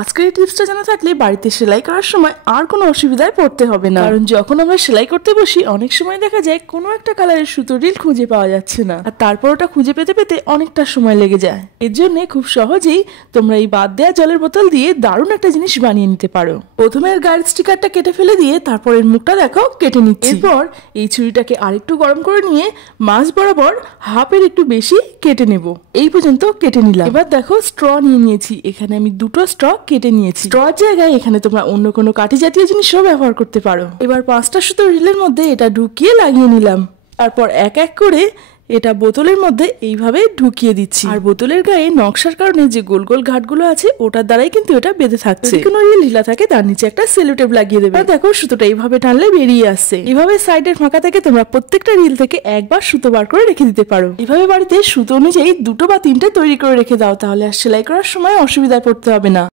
আজকের এই টিপসটা জানা থাকলে বাড়িতে সেলাই করার সময় আর কোনো অসুবিধায় পড়তে হবে না। কারণ যখন আমরা সেলাই করতে বসি অনেক সময় দেখা যায় কোনো একটা কালারের সুতো রিল খুঁজে পাওয়া যাচ্ছে না, আর তারপর ওটা খুঁজে পেতে পেতে অনেকটা সময় লেগে যায়। এর জন্য খুব সহজেই তোমরা এই বাদ দেওয়া জলের বোতল দিয়ে দারুণ একটা জিনিস বানিয়ে নিতে পারো। প্রথমে এর গায়ের স্টিকারটা কেটে ফেলে দিয়ে তারপর এর মুখটা দেখো কেটে নিচ্ছি। এরপর এই ছুরিটাকে আরেকটু গরম করে নিয়ে মাছ বরাবর হাফের একটু বেশি কেটে নেব। এই পর্যন্ত কেটে নিলাম। এবার দেখো স্ট্র নিয়ে নিয়েছি, এখানে আমি দুটো স্ট্র কেটে নিয়েছি। স্ট্রর জায়গায় এখানে তোমরা অন্য কোনো কাঠি জাতীয় জিনিসও ব্যবহার করতে পারো। এবার 5টা সুতো রিলের মধ্যে এটা ঢুকিয়ে লাগিয়ে নিলাম। তারপর এক এক করে এটা বোতলের মধ্যে এইভাবে ঢুকিয়ে দিচ্ছি। আর বোতলের গায়ে নকশার কারণে যে গোল গোল ঘাটগুলো আছে ওটার দ্বারাই কিন্তু এটা বেঁধে থাকছে। কোনো রিল ঢিলা থাকে তার নিচে একটা সেলো টেপ লাগিয়ে দেবে। দেখো সুতোটা এইভাবে টানলে বেরিয়ে আসছে। এইভাবে সাইডের ফাঁকা থেকে তোমরা প্রত্যেকটা রিল থেকে একবার সুতো বার করে রেখে দিতে পারো। এভাবে বাড়িতে সুতো অনুযায়ী 2 বা 3টে তৈরি করে রেখে দাও, তাহলে আর সেলাই করার সময় অসুবিধায় পড়তে হবে না।